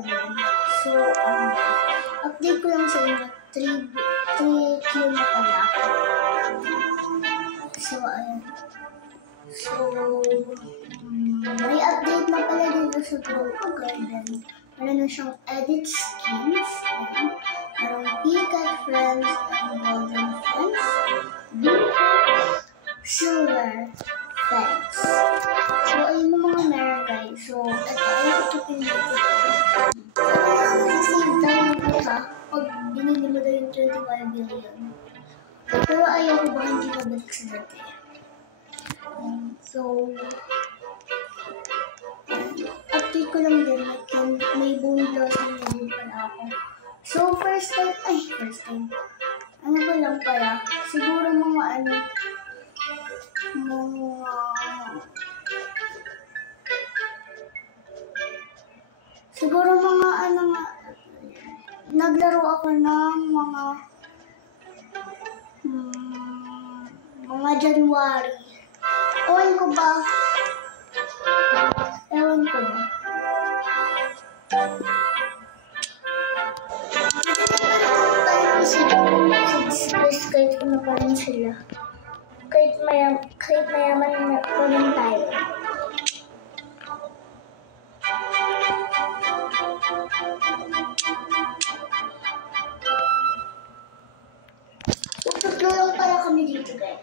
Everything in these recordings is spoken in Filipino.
garden. So, update ko lang sa inyo, 3Q na pala ako. So, ayan. So, may update na pala dito sa Grow a Garden. Meron na siyang edit skins. Ayan. Merong Peacock Friends and Golden Friends. Blue Friends. Silver Friends. So, ayun yung mga meron guys. So, ito, ayun ito pinili. Save tayo dito ha. Pag binili mo daw yung 25 billion. Pero ayaw ko ba hindi mabalik sa dati. So, update ko lang din. May bone blossom na din pala ako. So, first time. Ano ko lang pala? Siguro naglaro ako ng mga January. Ewan ko ba? Kahit ano pa rin sila. Kahit mayaman na pa rin tayo. Tutulong pala kami dito guys.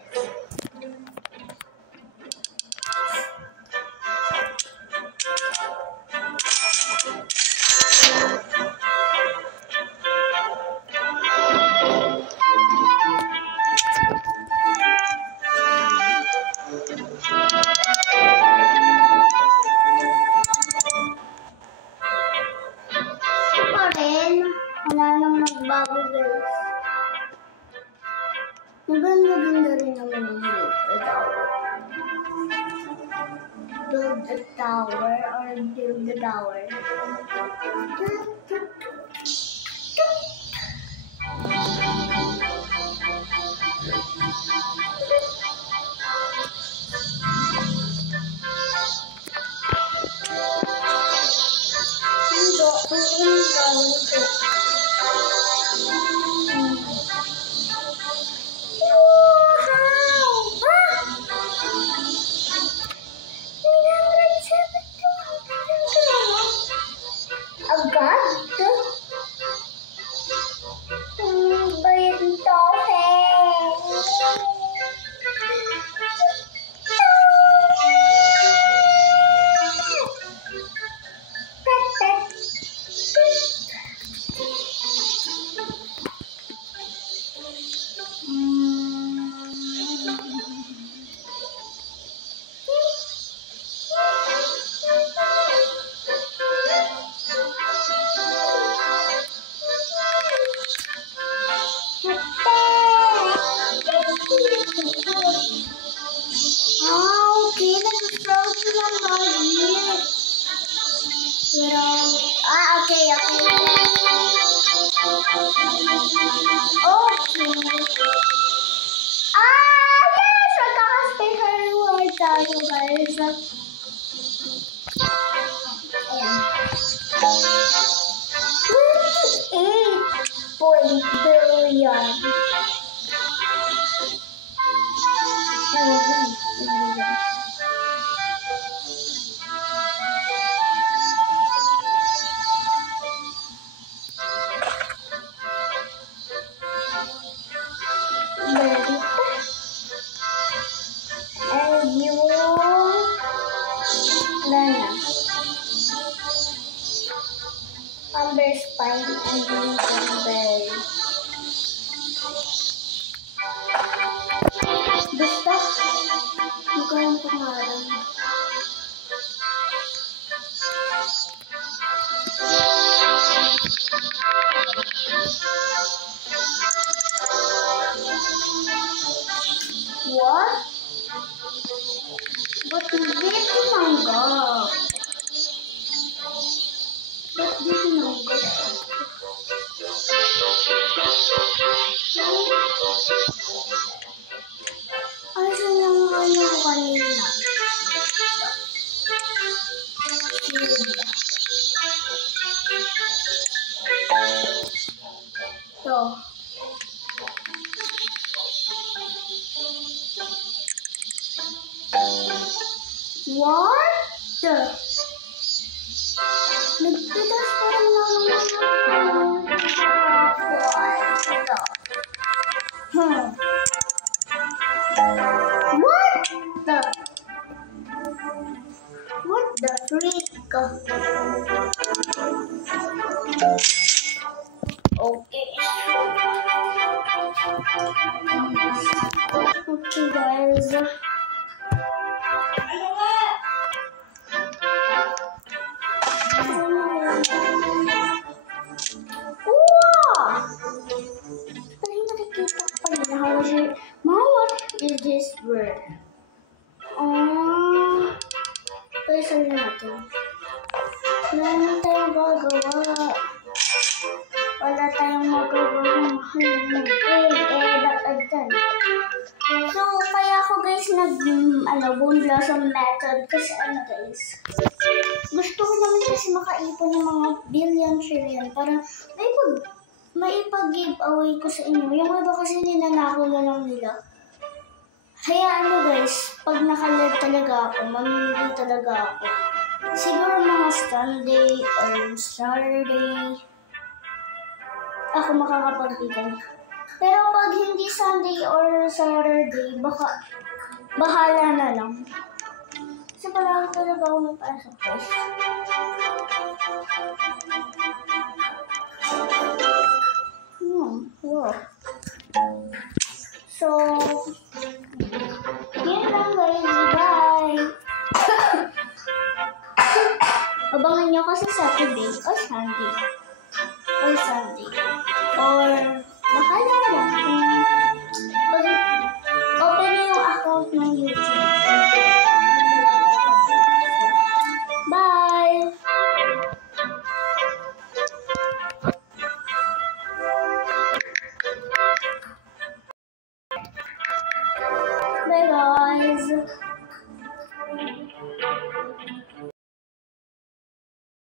Wala nang nagbago guys. Maganda rin naman ang build a tower or build the tower. Tayo guys. Ayan. 28 billion. Amber Spine and Blueberry. Basta, magkano pangalan? What? Ba't hindi tinanggap? Asan ang ano kanina? to? What? Nagpitas pa rin lang naman. What the freak? Okay. Okay, guys. What is this word? Kaya sabi natin. Wala tayong gagawa. Wala tayong magagawa. Mahal mo. Dapat dyan. So, kaya ako guys Bone Blossom method. Kasi guys. Gusto ko naman kasi makaipon ng mga billion, trillion. Para maipag-giveaway ko sa inyo. Yung iba kasi ninanako na lang nila. Kaya guys, pag naka-live talaga ako, mamimili talaga ako. Siguro mga Sunday or Saturday, ako makakapagbigay. Pero pag hindi Sunday or Saturday, baka bahala na lang. Kasi palagi talaga ako magpasok guys. Wow. So, yun lang guys. Bye! Abangan nyo kasi Saturday or Sunday. Or bahala na lang. Open nyo yung account ng YouTube. Bye! Bye guys!